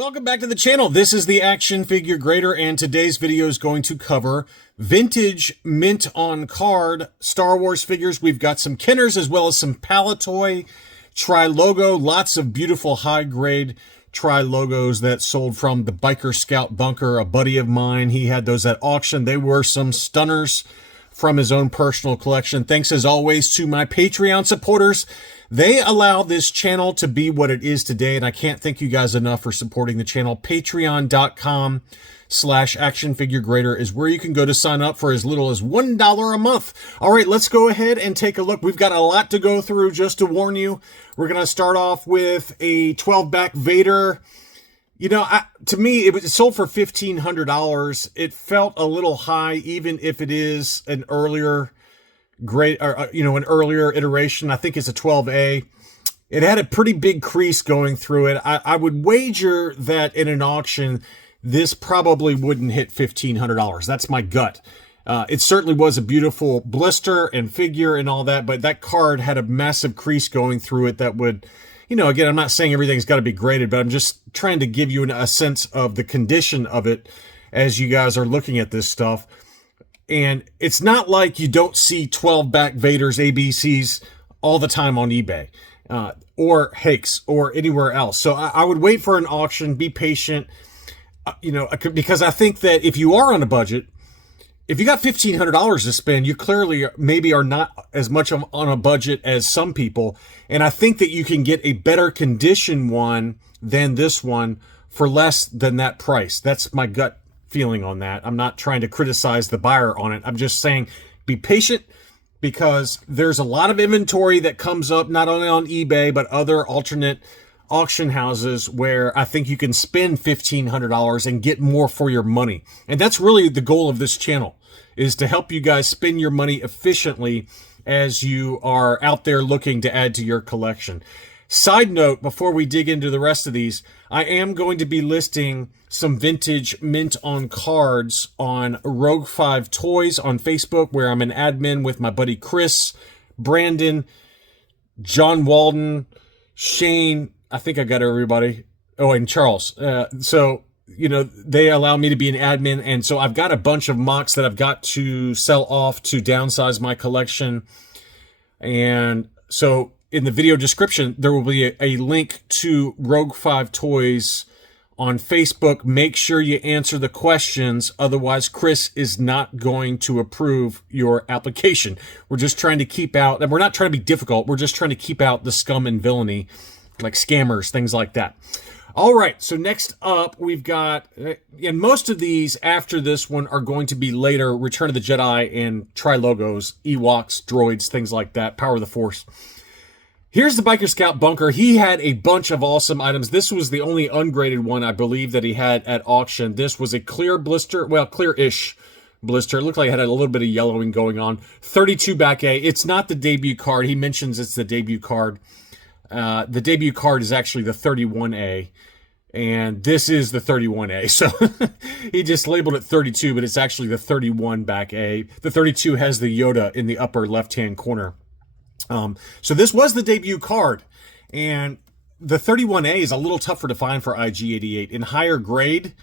Welcome back to the channel. This is the Action Figure Grader, and today's video is going to cover vintage mint on card Star Wars figures. We've got some Kenners as well as some Palitoy Trilogo, lots of beautiful high-grade Trilogos that sold from the Biker Scout bunker. A buddy of mine, he had those at auction. They were some stunners from his own personal collection. Thanks as always to my Patreon supporters. They allow this channel to be what it is today, and I can't thank you guys enough for supporting the channel. Patreon.com/actionfiguregrader is where you can go to sign up for as little as $1 a month. All right, let's go ahead and take a look. We've got a lot to go through, just to warn you. We're going to start off with a 12-back Vader. You know, to me, it sold for $1,500. It felt a little high, even if it is an earlier an earlier iteration. I think it's a 12A. It had a pretty big crease going through it. I would wager that in an auction, this probably wouldn't hit $1,500. That's my gut. It certainly was a beautiful blister and figure and all that, but that card had a massive crease going through it that would, again, I'm not saying everything's got to be graded, but I'm just trying to give you a sense of the condition of it as you guys are looking at this stuff. And it's not like you don't see 12-back Vaders, ABCs all the time on eBay or Hakes or anywhere else. So I would wait for an auction, be patient, because I think that if you are on a budget, if you got $1,500 to spend, you clearly maybe are not as much on a budget as some people. And I think that you can get a better condition one than this one for less than that price. That's my gut feeling on that. I'm not trying to criticize the buyer on it. I'm just saying be patient, because there's a lot of inventory that comes up not only on eBay but other alternate auction houses where I think you can spend $1,500 and get more for your money. And that's really the goal of this channel, is to help you guys spend your money efficiently as you are out there looking to add to your collection. Side note, before we dig into the rest of these, I am going to be listing some vintage mint on cards on Rogue 5 Toys on Facebook, where I'm an admin with my buddy Chris, Brandon, John Walden, Shane. I think I got everybody. Oh, and Charles. They allow me to be an admin. And so I've got a bunch of mocks that I've got to sell off to downsize my collection. And so in the video description, there will be a link to Rogue 5 Toys on Facebook. Make sure you answer the questions. Otherwise, Chris is not going to approve your application. We're just trying to keep out, and we're not trying to be difficult. We're just trying to keep out the scum and villainy, like scammers, things like that. All right, so next up, we've got, and most of these after this one are going to be later, Return of the Jedi and Trilogos, Ewoks, Droids, things like that, Power of the Force. Here's the Biker Scout bunker. He had a bunch of awesome items. This was the only ungraded one, I believe, that he had at auction. This was a clear blister, well, clear-ish blister. It looked like it had a little bit of yellowing going on. 32 back A. It's not the debut card. He mentions it's the debut card. The debut card is actually the 31A, and this is the 31A. So he just labeled it 32, but it's actually the 31 back A. The 32 has the Yoda in the upper left-hand corner. So this was the debut card, and the 31A is a little tougher to find for IG-88. In higher grade,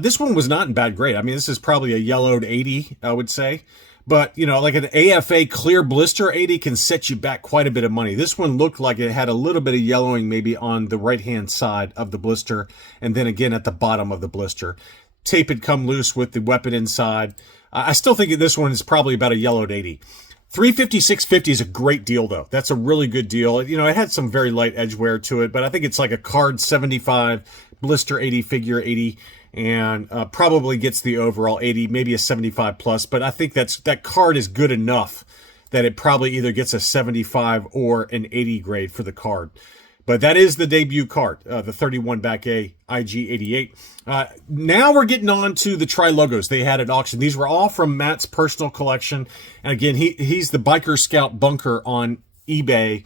this one was not in bad grade. I mean, this is probably a yellowed 80, I would say. But, like an AFA clear blister 80 can set you back quite a bit of money. This one looked like it had a little bit of yellowing maybe on the right-hand side of the blister, and then again at the bottom of the blister. Tape had come loose with the weapon inside. I still think that this one is probably about a yellowed 80. $350, $650 is a great deal, though. That's a really good deal. It had some very light edge wear to it, but I think it's like a card 75, blister 80, figure 80, and probably gets the overall 80, maybe a 75 plus. But I think that card is good enough that it probably either gets a 75 or an 80 grade for the card. But that is the debut card, the 31 back A IG-88. Now we're getting on to the Trilogos they had at auction. These were all from Matt's personal collection. And again, he's the Biker Scout bunker on eBay.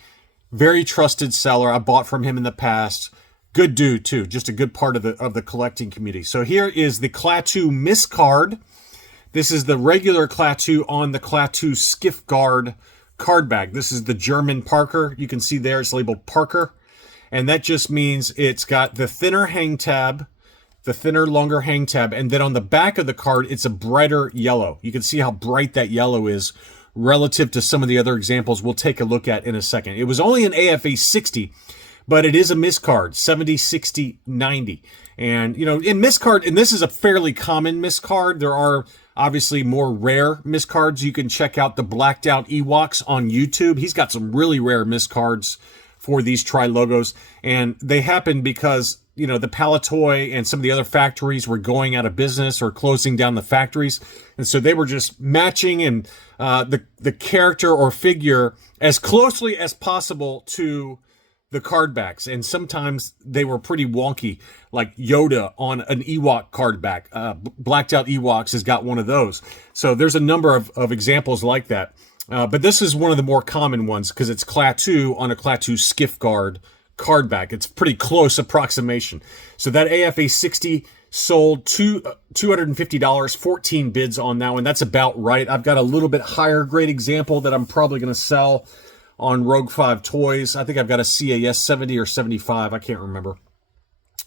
Very trusted seller. I bought from him in the past. Good dude, too. Just a good part of the collecting community. So here is the Klaatu Miss card. This is the regular Klaatu on the Klaatu Skiff Guard card bag. This is the German Parker. You can see there it's labeled Parker. And that just means it's got the thinner hang tab, the thinner, longer hang tab, and then on the back of the card, it's a brighter yellow. You can see how bright that yellow is relative to some of the other examples we'll take a look at in a second. It was only an AFA 60, but it is a miscard, 70, 60, 90. And, you know, in miscard, and this is a fairly common miscard, there are obviously more rare miscards. You can check out the Blacked Out Ewoks on YouTube. He's got some really rare miscards for these Trilogos, and they happen because, you know, the Palatoy and some of the other factories were going out of business or closing down the factories. And so they were just matching and the character or figure as closely as possible to the card backs. And sometimes they were pretty wonky, like Yoda on an Ewok card back. Blacked Out Ewoks has got one of those. So there's a number of examples like that. But this is one of the more common ones because it's Klaatu on a Klaatu Skiff Guard card back. It's pretty close approximation. So that AFA 60 sold $250, 14 bids on that one. That's about right. I've got a little bit higher grade example that I'm probably going to sell on Rogue 5 Toys. I think I've got a CAS 70 or 75. I can't remember.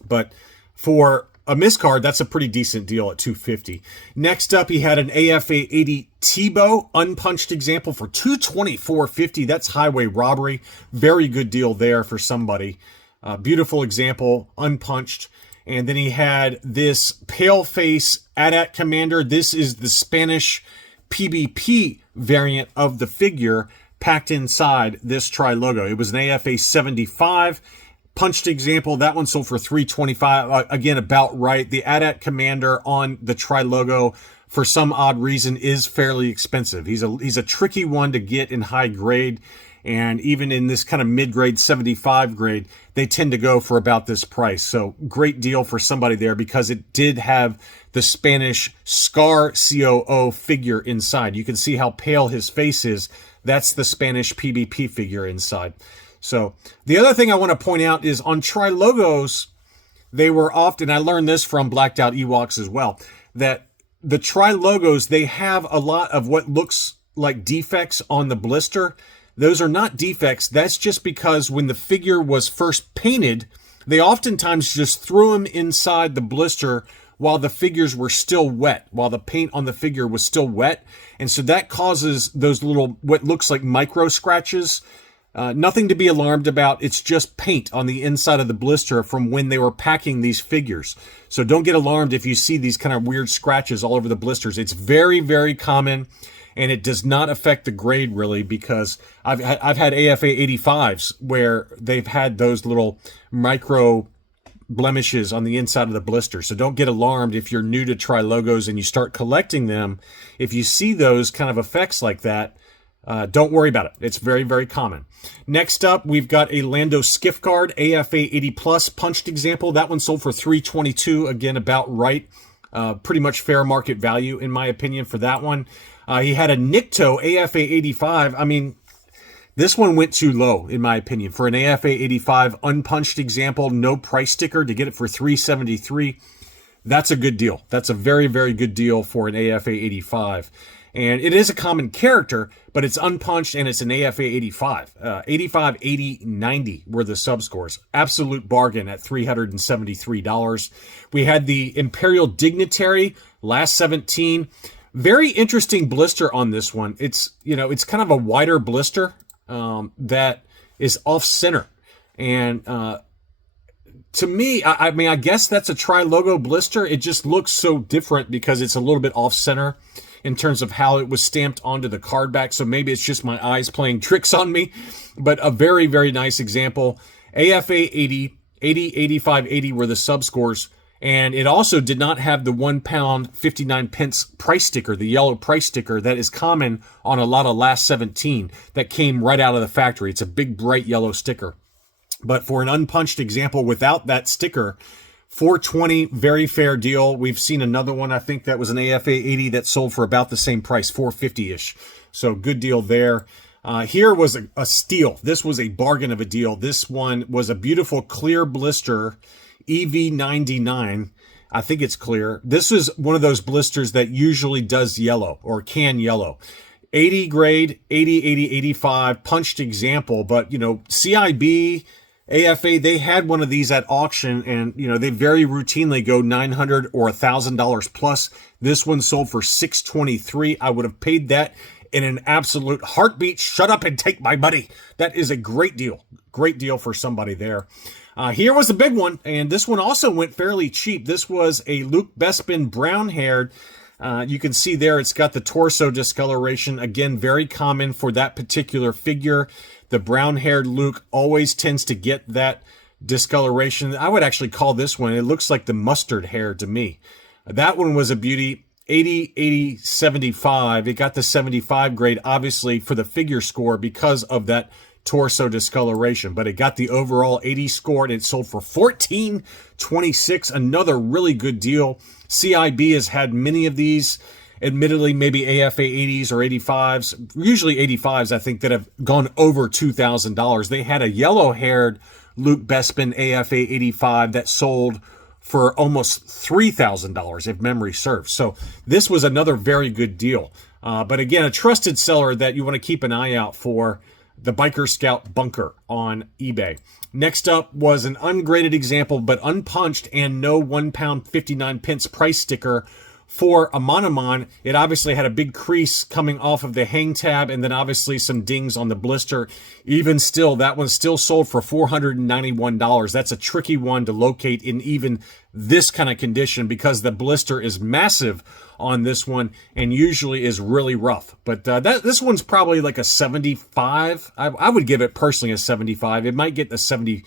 But for a miscard, that's a pretty decent deal at $250. Next up, he had an AFA 80 Tebow unpunched example for $224.50. That's highway robbery. Very good deal there for somebody. Beautiful example, unpunched. And then he had this Paleface AT-AT Commander. This is the Spanish PBP variant of the figure packed inside this Trilogo. It was an AFA 75. Punched example, that one sold for $325. Again, about right. The AT-AT Commander on the Trilogo, for some odd reason, is fairly expensive. He's a tricky one to get in high grade, and even in this kind of mid-grade 75 grade, they tend to go for about this price. So great deal for somebody there because it did have the Spanish Scar COO figure inside. You can see how pale his face is. That's the Spanish PBP figure inside. So the other thing I want to point out is on Trilogos, they were often, I learned this from Blacked Out Ewoks as well, that the Trilogos, they have a lot of what looks like defects on the blister. Those are not defects. That's just because when the figure was first painted, they oftentimes just threw them inside the blister while the figures were still wet, while the paint on the figure was still wet. And so that causes those little, what looks like micro scratches. Nothing to be alarmed about. It's just paint on the inside of the blister from when they were packing these figures. So don't get alarmed if you see these kind of weird scratches all over the blisters. It's very, very common, and it does not affect the grade really, because I've had AFA 85s where they've had those little micro blemishes on the inside of the blister. So don't get alarmed if you're new to Trilogos and you start collecting them. If you see those kind of effects like that, don't worry about it. It's very, very common. Next up, we've got a Lando Skiff Guard AFA 80 Plus punched example. That one sold for $322. Again, about right. Pretty much fair market value, in my opinion, for that one. He had a Nikto AFA 85. I mean, this one went too low, in my opinion. For an AFA 85 unpunched example, no price sticker, to get it for $373. That's a good deal. That's a very, very good deal for an AFA 85. And it is a common character, but it's unpunched and it's an AFA 85. 85, 80, 90 were the subscores. Absolute bargain at $373. We had the Imperial Dignitary, last 17. Very interesting blister on this one. It's, you know, it's kind of a wider blister that is off center. And to me, I mean, I guess that's a Trilogo blister. It just looks so different because it's a little bit off center in terms of how it was stamped onto the card back. So maybe it's just my eyes playing tricks on me, but a very, very nice example. AFA 80, 80, 85, 80 were the subscores. And it also did not have the £1 59 pence price sticker, the yellow price sticker that is common on a lot of last 17 that came right out of the factory. It's a big, bright yellow sticker. But for an unpunched example without that sticker, $420, very fair deal. We've seen another one, I think that was an AFA 80 that sold for about the same price, $450-ish. So good deal there. Here was a steal. This was a bargain of a deal. This one was a beautiful clear blister, EV99. I think it's clear. This is one of those blisters that usually does yellow or can yellow. 80 grade, 80, 80, 85, punched example. But, you know, CIB, AFA, they had one of these at auction, and they very routinely go $900 or $1,000 plus. This one sold for $623. I would have paid that in an absolute heartbeat. Shut up and take my money. That is a great deal for somebody there. Here was the big one, and this one also went fairly cheap. This was a Luke Bespin brown-haired. You can see there it's got the torso discoloration. Again, very common for that particular figure. The brown-haired Luke always tends to get that discoloration. I would actually call this one, it looks like the mustard hair to me. That one was a beauty. 80, 80, 75. It got the 75 grade, obviously, for the figure score because of that torso discoloration. But it got the overall 80 score, and it sold for $14.26. Another really good deal. CIB has had many of these. Admittedly, maybe AFA 80s or 85s, usually 85s, I think, that have gone over $2,000. They had a yellow-haired Luke Bespin AFA 85 that sold for almost $3,000, if memory serves. So this was another very good deal. But again, a trusted seller that you want to keep an eye out for, the Biker Scout Bunker on eBay. Next up was an ungraded example, but unpunched and no £1.59 price sticker for a Monomon. It obviously had a big crease coming off of the hang tab, and then obviously some dings on the blister. Even still, that one still sold for $491. That's a tricky one to locate in even this kind of condition because the blister is massive on this one and usually is really rough. But this one's probably like a 75. I would give it personally a 75. It might get the 70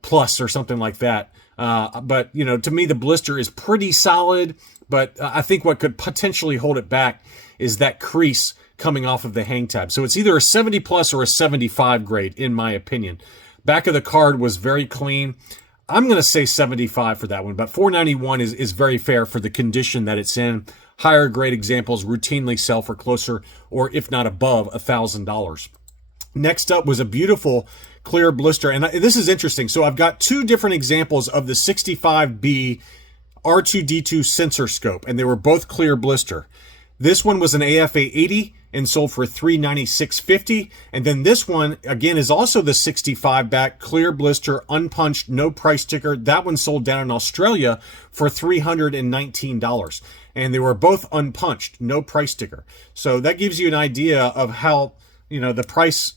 plus or something like that. But to me, the blister is pretty solid. But I think what could potentially hold it back is that crease coming off of the hang tab. So it's either a 70 plus or a 75 grade, in my opinion. Back of the card was very clean. I'm going to say 75 for that one, but $491 is very fair for the condition that it's in. Higher grade examples routinely sell for closer, or if not above, $1,000. Next up was a beautiful clear blister, and this is interesting. So I've got two different examples of the 65B R2-D2 sensor scope, and they were both clear blister. This one was an AFA 80 and sold for $396.50, and then this one again is also the 65 back clear blister, unpunched, no price sticker. That one sold down in Australia for $319, and they were both unpunched, no price sticker. So that gives you an idea of how the price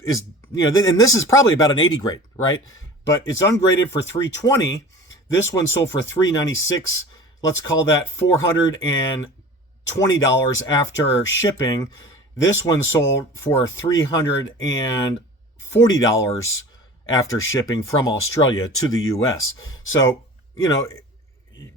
is. And this is probably about an 80 grade, right? But it's ungraded for $320. This one sold for $396. Let's call that $420 after shipping. This one sold for $340 after shipping from Australia to the U.S. So,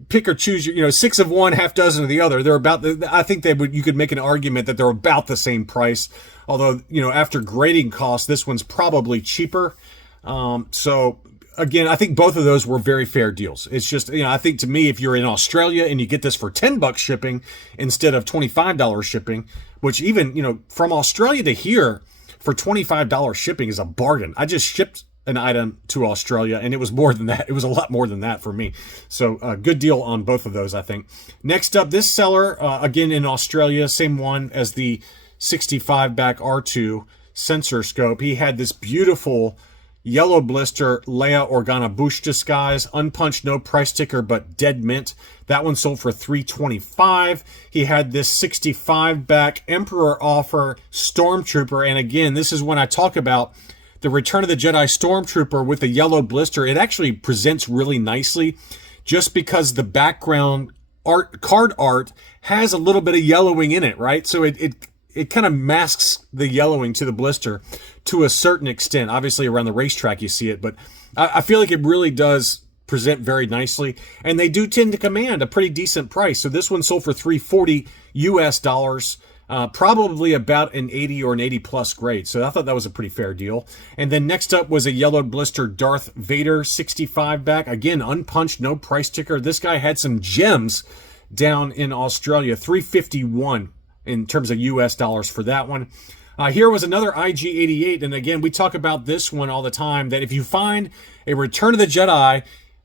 pick or choose, 6 of one, half dozen of the other. They're about, I think you could make an argument that they're about the same price. Although, after grading costs, this one's probably cheaper. So again, I think both of those were very fair deals. It's just, I think to me, if you're in Australia and you get this for $10 shipping instead of $25 shipping, which even, from Australia to here for $25 shipping is a bargain. I just shipped an item to Australia and it was more than that. It was a lot more than that for me. So a good deal on both of those, I think. Next up, this seller, again in Australia, same one as the 65 back R2 sensor scope. He had this beautiful yellow blister Leia Organa Bush disguise, unpunched, no price sticker, but dead mint. That one sold for $325. He had this 65 back Emperor offer Stormtrooper, and again, this is when I talk about the Return of the Jedi Stormtrooper with the yellow blister. It actually presents really nicely, just because the background card art has a little bit of yellowing in it, right? So it kind of masks the yellowing to the blister to a certain extent. Obviously, around the racetrack you see it, but I feel like it really does present very nicely, and they do tend to command a pretty decent price. So this one sold for $340 US, probably about an 80 or an 80 plus grade. So I thought that was a pretty fair deal. And then next up was a yellow blister Darth Vader 65 back. Again, unpunched, no price sticker. This guy had some gems down in Australia, $351 in terms of US dollars for that one. Here was another IG-88, and again, we talk about this one all the time, that if you find a Return of the Jedi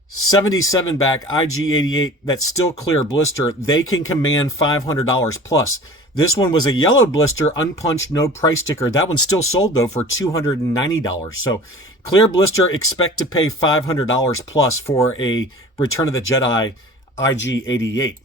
77 back IG88, that's still clear blister. They can command $500 plus. This one was a yellow blister, unpunched, no price sticker. That one's still sold though for $290. So clear blister, expect to pay $500 plus for a Return of the Jedi IG88.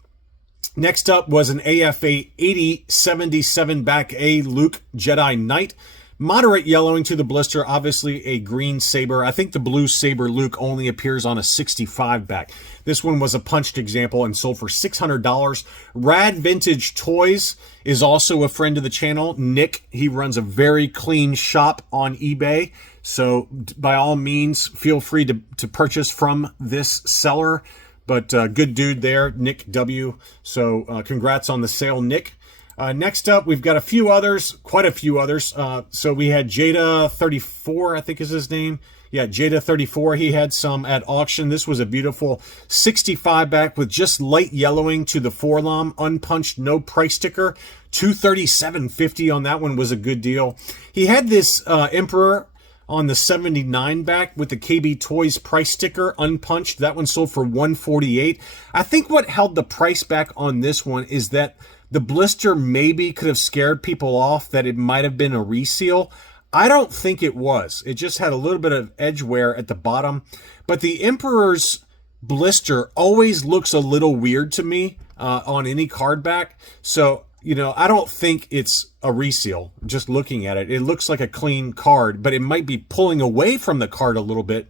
Next up was an AFA 80 77 back A Luke Jedi Knight. Moderate yellowing to the blister, obviously a green saber. I think the blue saber Luke only appears on a 65 back. This one was a punched example and sold for $600. Rad Vintage Toys is also a friend of the channel. Nick, he runs a very clean shop on eBay. So by all means, feel free to purchase from this seller. But good dude there, Nick W. So congrats on the sale, Nick. Next up, we've got a few others, quite a few others. So we had Jada34, I think is his name. Yeah, Jada34, he had some at auction. This was a beautiful 65 back with just light yellowing to the forearm, unpunched, no price sticker. $237.50 on that one was a good deal. He had this Emperor on the 79 back with the KB Toys price sticker, unpunched. That one sold for $148. I think what held the price back on this one is that the blister maybe could have scared people off that it might have been a reseal. I don't think it was. It just had a little bit of edge wear at the bottom. But the Emperor's blister always looks a little weird to me on any card back. So, you know, I don't think it's a reseal. Just looking at it, it looks like a clean card, but it might be pulling away from the card a little bit,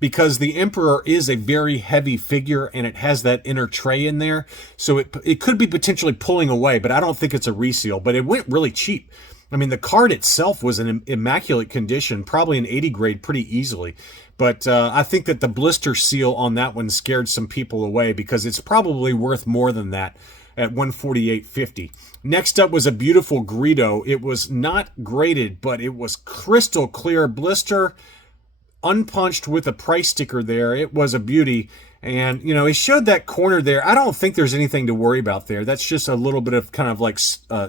because the Emperor is a very heavy figure and it has that inner tray in there. So it could be potentially pulling away, but I don't think it's a reseal. But it went really cheap. I mean, the card itself was in immaculate condition, probably an 80 grade pretty easily. But I think that the blister seal on that one scared some people away because it's probably worth more than that at $148.50. Next up was a beautiful Greedo. It was not graded, but it was crystal clear blister, unpunched with a price sticker there. It was a beauty. And, you know, he showed that corner there. I don't think there's anything to worry about there. That's just a little bit of kind of like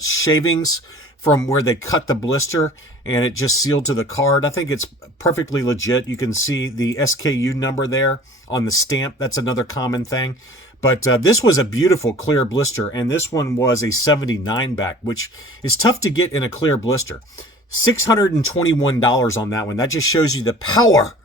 shavings from where they cut the blister and it just sealed to the card. I think it's perfectly legit. You can see the SKU number there on the stamp. That's another common thing. But this was a beautiful clear blister, and this one was a 79 back, which is tough to get in a clear blister. $621 on that one. That just shows you the power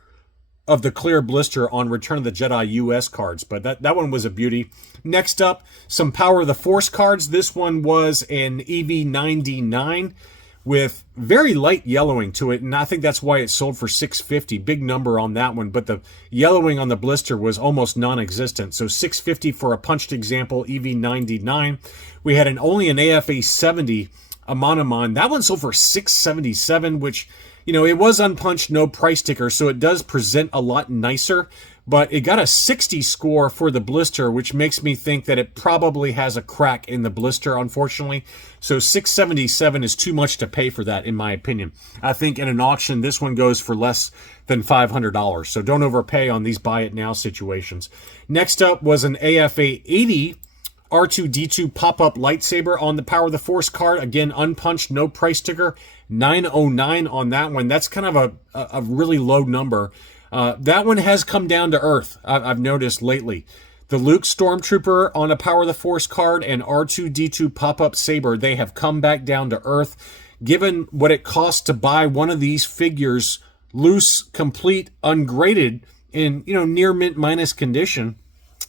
of the clear blister on Return of the Jedi US cards. But that one was a beauty. Next up, some Power of the Force cards. This one was an EV99 with very light yellowing to it, and I think that's why it sold for $650. Big number on that one, but the yellowing on the blister was almost non-existent. So $650 for a punched example, EV99. We had only an AFA 70 Amonamon. That one sold for $677, which, you know, it was unpunched, no price sticker, so it does present a lot nicer. But it got a 60 score for the blister, which makes me think that it probably has a crack in the blister, unfortunately. So $677 is too much to pay for that, in my opinion. I think in an auction, this one goes for less than $500. So don't overpay on these buy it now situations. Next up was an AFA 80 R2-D2 pop-up lightsaber on the Power of the Force card. Again, unpunched, no price sticker. $909 on that one. That's kind of a really low number. That one has come down to earth, I've noticed lately. The Luke Stormtrooper on a Power of the Force card and R2-D2 pop-up saber, they have come back down to earth. Given what it costs to buy one of these figures loose, complete, ungraded, in, you know, near mint minus condition,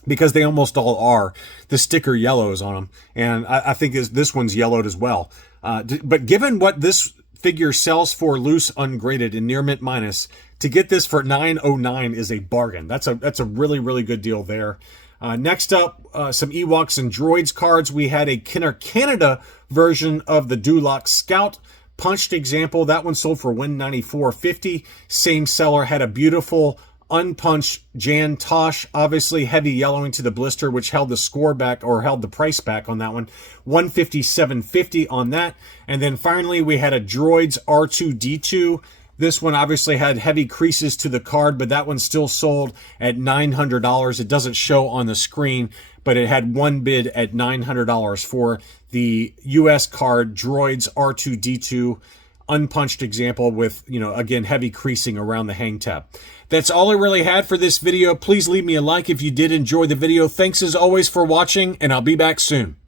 because they almost all are, the sticker yellows on them. And I think this one's yellowed as well. But given what this figure sells for loose, ungraded, and near mint minus, to get this for $909 is a bargain. That's a really, really good deal there. Next up, some Ewoks and Droids cards. We had a Kenner Canada version of the Duloc Scout. Punched example. That one sold for $194.50. Same seller had a beautiful unpunched Jan Tosh, obviously heavy yellowing to the blister, which held the score back, or held the price back on that one. $157.50 on that. And then finally, we had a Droids R2-D2. This one obviously had heavy creases to the card, but that one still sold at $900. It doesn't show on the screen, but it had one bid at $900 for the US card Droids R2-D2 unpunched example with, again, heavy creasing around the hang tab. That's all I really had for this video. Please leave me a like if you did enjoy the video. Thanks as always for watching, and I'll be back soon.